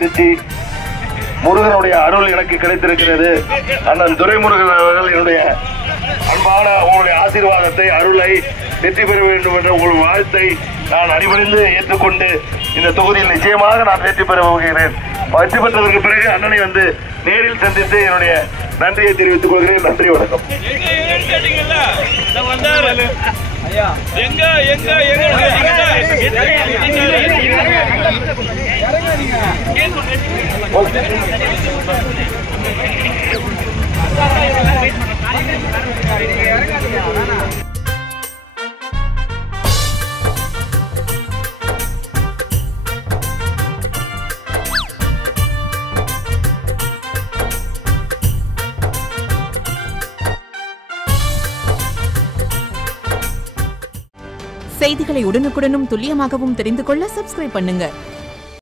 வெற்றி முருகனுடைய அருள் எனக்கு கிடைத்திருக்கிறது. அண்ணன் துரைமுருகன் அவர்கள் என்னுடைய அன்பான உங்களுடைய ஆசீர்வாதத்தை அருளை வெற்றி பெற வேண்டும் என்ற உங்கள் வாழ்த்தை நான் அடிபணிந்து ஏற்றுக்கொண்டு இந்த தொகுதியில் நிச்சயமாக நான் வெற்றி பெற போகிறேன். வெற்றி பெற்றதற்கு பிறகு அண்ணனை வந்து நேரில் சந்தித்து என்னுடைய நன்றியை தெரிவித்துக் கொள்கிறேன். நன்றி, வணக்கம். செய்திகளை உடனுக்குடனும் துல்லியமாகவும் தெரிந்து கொள்ள சப்ஸ்கிரைப் பண்ணுங்க.